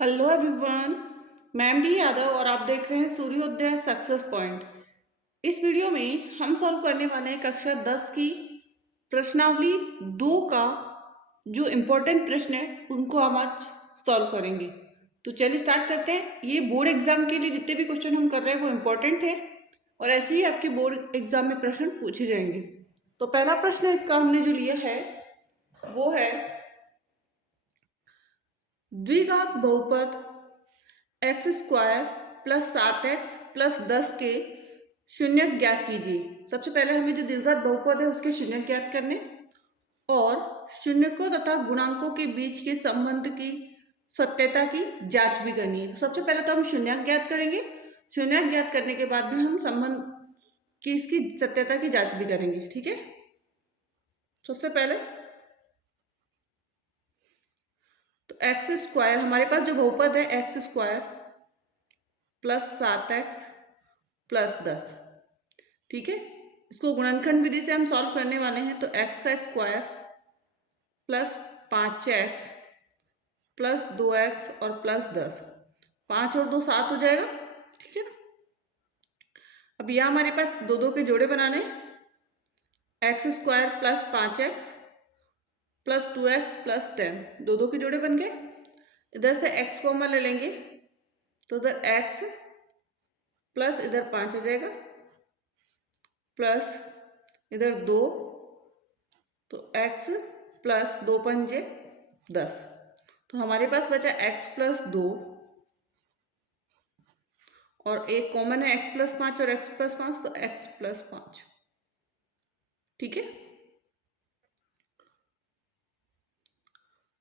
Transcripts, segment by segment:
Hello everyone, मैं MD Yadav और आप देख रहे हैं सूर्योदय सक्सेस पॉइंट। इस वीडियो में हम सॉल्व करने वाले हैं कक्षा 10 की प्रश्नावली 2 का जो इम्पोर्टेंट प्रश्न है उनको हम आज सॉल्व करेंगे। तो चलिए स्टार्ट करते हैं। ये बोर्ड एग्जाम के लिए जितने भी क्वेश्चन हम कर रहे हैं वो इम्पोर्टेंट है और ऐसे ही आपके बोर्ड एग्जाम में प्रश्न पूछे जाएंगे। तो पहला प्रश्न इसका हमने जो लिया है वो है द्विघात बहुपद x square plus 7x plus 10 के शून्यक ज्ञात कीजिए। सबसे पहले हमें जो द्विघात बहुपद है उसके शून्यक ज्ञात करने और शून्यकों तथा गुणांकों के बीच के संबंध की सत्यता की जांच भी करनी है। तो सबसे पहले तो हम शून्यक ज्ञात करेंगे। शून्यक ज्ञात करने के बाद में हम संबंध की इसकी सत्यता की जांच भी करेंगे। ठीक है, सबसे पहले तो एक्स स्क्वायर, हमारे पास जो बहुपद है x square plus 7x plus 10, ठीक है। इसको गुणनखंड विधि से हम सॉल्व करने वाले हैं। तो x का square plus 5x plus 2x और प्लस 10, 5 और 2 7 हो जाएगा, ठीक है ना। अब यहाँ हमारे पास दो दो के जोड़े बनाने, x square plus 5x plus 2x plus 10, दो दो के जोड़े बन गए। इधर से x कॉमन ले लेंगे तो इधर x प्लस इधर 5 आ जाएगा प्लस इधर 2, तो x प्लस 2 पंजे 10, तो हमारे पास बचा x प्लस 2 और एक कॉमन है x प्लस 5 और x प्लस 5, तो x प्लस 5, ठीक है।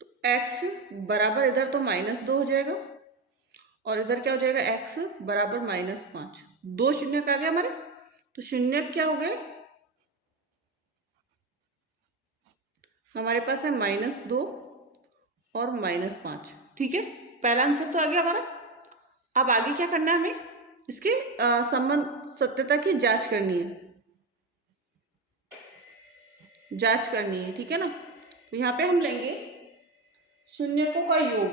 तो x बराबर इधर तो -2 हो जाएगा और इधर क्या हो जाएगा, x बराबर -5, दो शून्य आ गया हमारे। तो शून्य क्या हो गए हमारे पास है -2 और -5, ठीक है। पहला आंसर तो आ गया हमारा। अब आगे क्या करना है, हमें इसके संबंध सत्यता की जांच करनी है, ठीक है ना। तो यहाँ पे हम लेंगे शून्यकों का योग,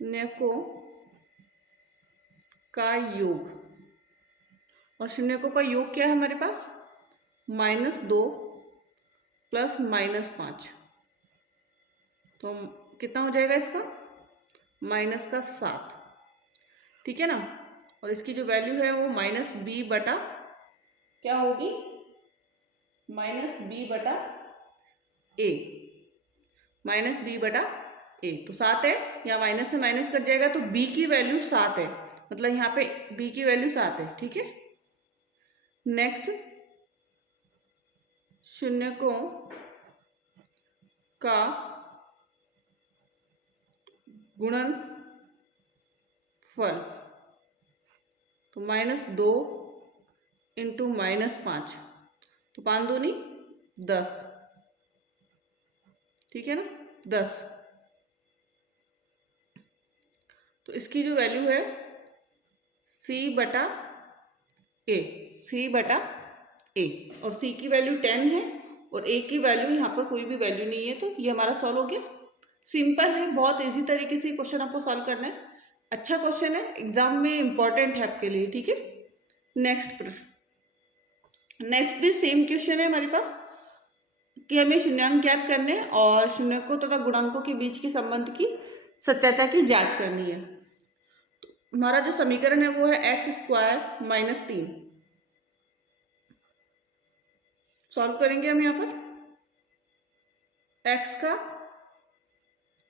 शून्यकों का योग, और शून्यकों का योग क्या है हमारे पास, -2 प्लस -5, तो कितना हो जाएगा इसका, -7, ठीक है ना। और इसकी जो वैल्यू है वो -b बटा क्या होगी, -b बटा a, -b बटा a, तो 7 है, या माइनस से माइनस कट जाएगा तो b की वैल्यू 7 है, मतलब यहाँ पे b की वैल्यू 7 है, ठीक है। नेक्स्ट, शून्यकों का गुणनफल, तो -2 इंटू -5, तो 5 दूनी 10, ठीक है ना, 10। तो इसकी जो वैल्यू है c बटा a, c बटा a, और c की वैल्यू 10 है और a की वैल्यू यहाँ पर कोई भी वैल्यू नहीं है, तो ये हमारा सॉल्व हो गया। सिंपल है, बहुत इजी तरीके से क्वेश्चन आपको सॉल्व करना है। अच्छा क्वेश्चन है, एग्जाम में इंपॉर्टेंट है आपके लिए, ठीक है। नेक्स्ट प्रश्न, नेक्स्ट भी सेम क्वेश्चन है हमारे पास कि हमें शून्यांक ज्ञात करने और शून्यकों तथा गुणांकों के बीच के संबंध की सत्यता की जांच करनी है। तो हमारा जो समीकरण है वो है एक्स स्क्वायर -3, सॉल्व करेंगे हम यहाँ पर। x का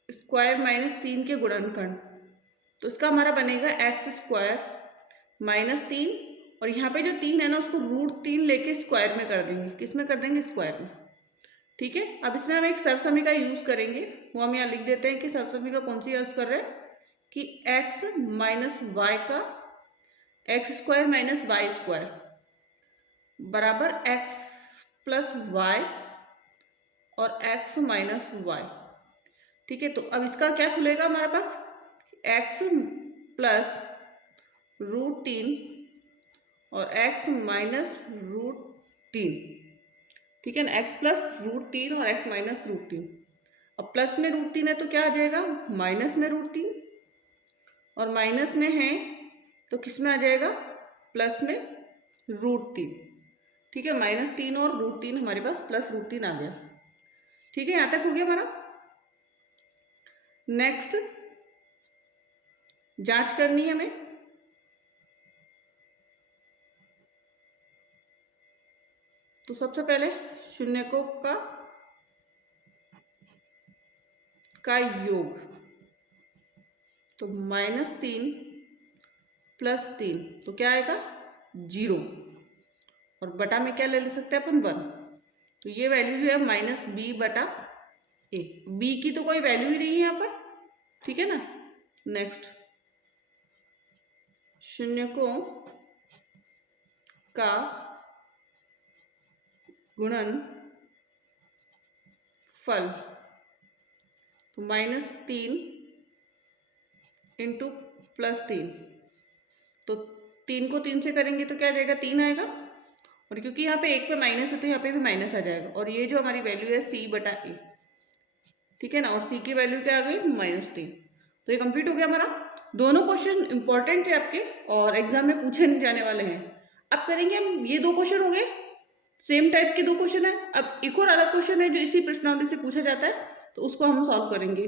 स्क्वायर -3 के गुणनखंड, तो इसका हमारा बनेगा एक्स स्क्वायर -3, और यहाँ पे जो 3 है ना उसको √3 लेके स्क्वायर में कर देंगे, किस में कर देंगे, स्क्वायर में, ठीक है। अब इसमें हम एक सरसमी का यूज़ करेंगे, वो हम यहाँ लिख देते हैं कि सरसमी का कौन सी यूज़ कर रहे हैं, कि x माइनस वाई का x square minus y square बराबर x प्लस वाई और x माइनस वाई, ठीक है। तो अब इसका क्या खुलेगा हमारे पास, x प्लस √3 और x माइनस √3, ठीक है ना, x प्लस √3 और x माइनस √3। अब प्लस में √3 है तो क्या आ जाएगा, माइनस में √3, और माइनस में है तो किस में आ जाएगा, प्लस में √3। ठीक है, -3 और √3 हमारे पास प्लस √3 आ गया। ठीक है, यहाँ तक हो गया हमारा। नेक्स्ट जांच करनी है हमें। तो सबसे पहले शून्यकों का योग, तो -3 + 3 तो क्या आएगा, 0, और बटा में क्या ले सकते हैं अपन, 1। तो ये वैल्यू जो है -b/a, b की तो कोई वैल्यू ही नहीं है यहाँ पर। ठीक है ना। नेक्स्ट, शून्यकों का गुणनफल, तो -3 × +3, तो 3 को 3 से करेंगे तो क्या आ जाएगा, 3 आएगा, और क्योंकि यहाँ पे 1 पे माइनस है तो यहाँ पे भी माइनस आ जाएगा, और ये जो हमारी वैल्यू है c/a। ठीक है ना, और c की वैल्यू क्या आ गई, -3। तो ये कंप्लीट हो गया हमारा। दोनों क्वेश्चन इंपॉर्टेंट है आपके और एग्जाम में पूछे नहीं जाने वाले हैं। अब करेंगे हम, ये 2 क्वेश्चन हो गए, सेम टाइप के 2 क्वेश्चन है। अब एक और अलग क्वेश्चन है जो इसी प्रश्नावली से पूछा जाता है, तो उसको हम सॉल्व करेंगे।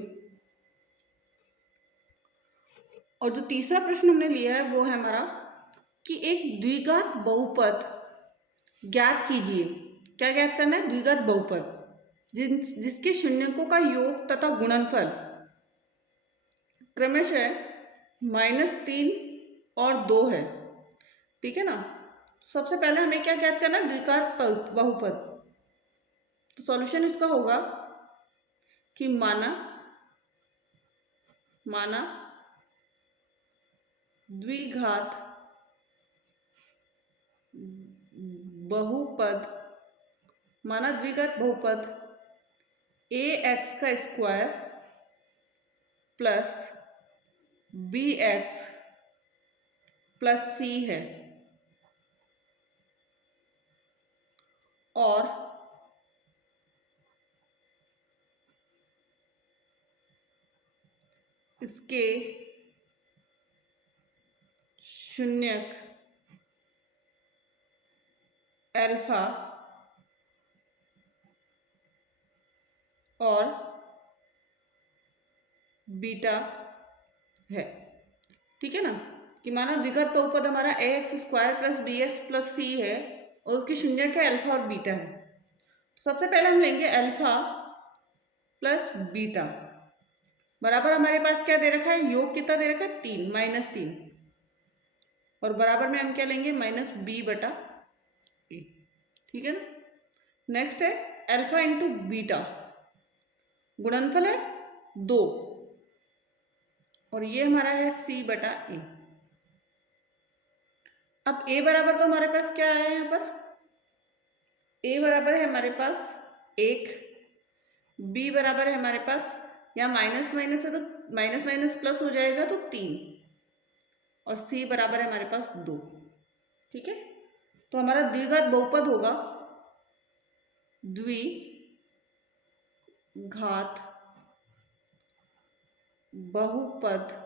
और जो तीसरा प्रश्न हमने लिया है वो है हमारा कि एक द्विघात बहुपद ज्ञात कीजिए। क्या ज्ञात करना है, द्विघात बहुपद जिसके शून्यकों का योग तथा गुणनफल क्रमशः -3 और 2 है। ठीक है ना। सबसे पहले हमें क्या ज्ञात करना है, द्विघात बहुपद। तो सॉल्यूशन इसका होगा कि माना द्विघात बहुपद, ax² + bx + c है, और इसके शून्यक अल्फा और बीटा है। ठीक है ना, कि माना द्विघात बहुपद हमारा ax² + bx + c है और उसके शून्यक है अल्फा और बीटा है। सबसे पहले हम लेंगे अल्फा प्लस बीटा, बराबर हमारे पास क्या दे रखा है, योग कितना दे रखा है, 3, -3, और बराबर में हम क्या लेंगे, -b/a। ठीक है ना। नेक्स्ट है अल्फा × बीटा, गुणनफल है 2, और ये हमारा है c/a। अब a बराबर तो हमारे पास क्या है, यहाँ पर a बराबर है हमारे पास 1, b बराबर है हमारे पास, यहाँ माइनस माइनस है तो माइनस माइनस प्लस हो जाएगा तो 3, और c बराबर है हमारे पास 2। ठीक है, तो हमारा द्विघात बहुपद होगा द्विघात बहुपद।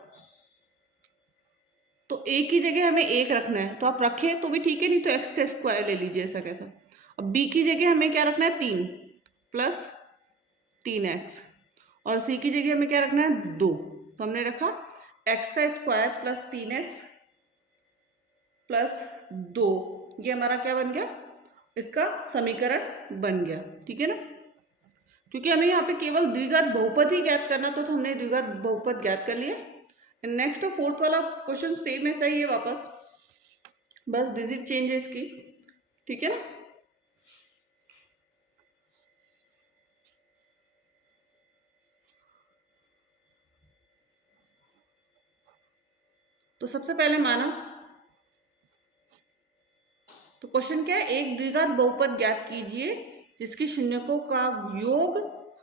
तो a की जगह हमें 1 रखना है, तो आप रखें तो भी ठीक है, नहीं तो x² ले लीजिए ऐसा कैसा। अब b की जगह हमें क्या रखना है, 3 + 3x, और c की जगह हमें क्या रखना है, 2। तो हमने रखा x² + 3x + 2, ये हमारा क्या बन गया, इसका समीकरण बन गया। ठीक है ना, क्योंकि हमें यहाँ पे केवल द्विघात बहुपद ही ज्ञात करना, तो हमने द्विघात बहुपद ज्ञात कर लिया। नेक्स्ट 4th वाला क्वेश्चन सेम ऐसा ही है वापस, बस डिजिट चेंज है इसकी। ठीक है ना। तो सबसे पहले माना, तो क्वेश्चन क्या है, एक द्विघात बहुपद ज्ञात कीजिए जिसकी शून्यकों का योग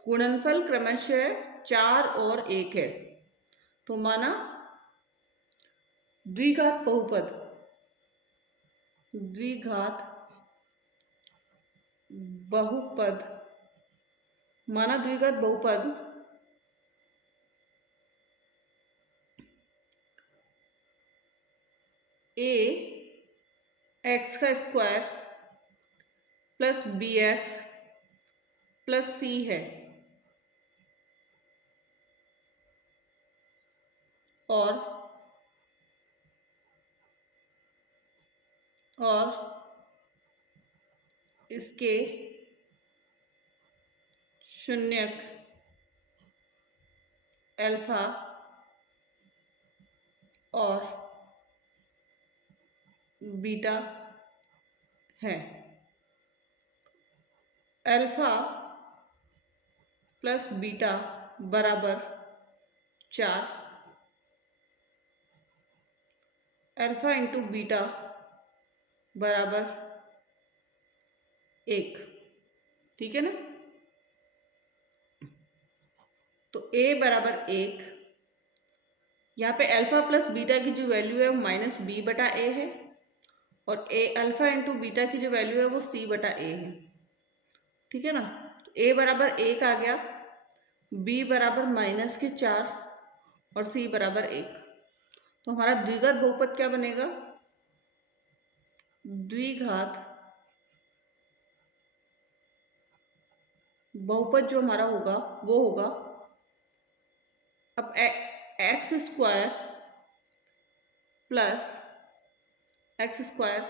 गुणनफल क्रमशः 4 और 1 है। तो माना द्विघात बहुपद, माना द्विघात बहुपद ए एक्स का square plus B X plus C है और इसके शून्यक अल्फा और बीटा है। अल्फा प्लस बीटा बराबर 4, अल्फा इंटू बीटा बराबर 1, ठीक है ना। तो a बराबर 1, यहाँ पे अल्फा प्लस बीटा की जो वैल्यू है वो -b/a है और a अल्फा इंटू बीटा की जो वैल्यू है वो c/a है, ठीक है ना। तो a बराबर 1 आ गया, b बराबर -4 और c बराबर 1। तो हमारा द्विघात बहुपद क्या बनेगा? द्विघात बहुपद जो हमारा होगा वो होगा, अब x square plus x square,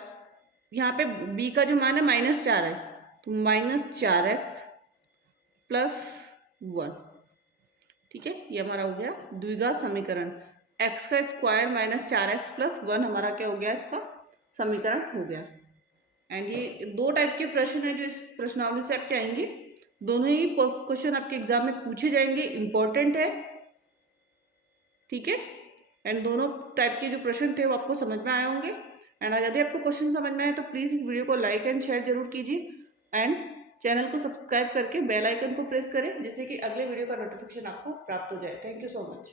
यहाँ पे b का जो मान है -4 है, तो -4x प्लस 1, ठीक है। ये हमारा हो गया द्विघात समीकरण। x का स्क्वायर -4x प्लस 1 हमारा क्या हो गया? इसका समीकरण हो गया। एंड ये 2 टाइप के प्रश्न है जो इस प्रश्नावली से आपके आएंगे। दोनों ही क्वेश्चन आपके एग्जाम में पूछे जाएंगे, इम्पोर्टेंट है, ठीक है। एंड दोनों टाइप के जो प्रश्न थे वो आपको समझ में आए होंगे। एंड यदि आपको क्वेश्चन समझ में आए तो प्लीज़ इस वीडियो को लाइक एंड शेयर जरूर कीजिए एंड चैनल को सब्सक्राइब करके बेल आइकन को प्रेस करें जिससे कि अगले वीडियो का नोटिफिकेशन आपको प्राप्त हो जाए। Thank you so much.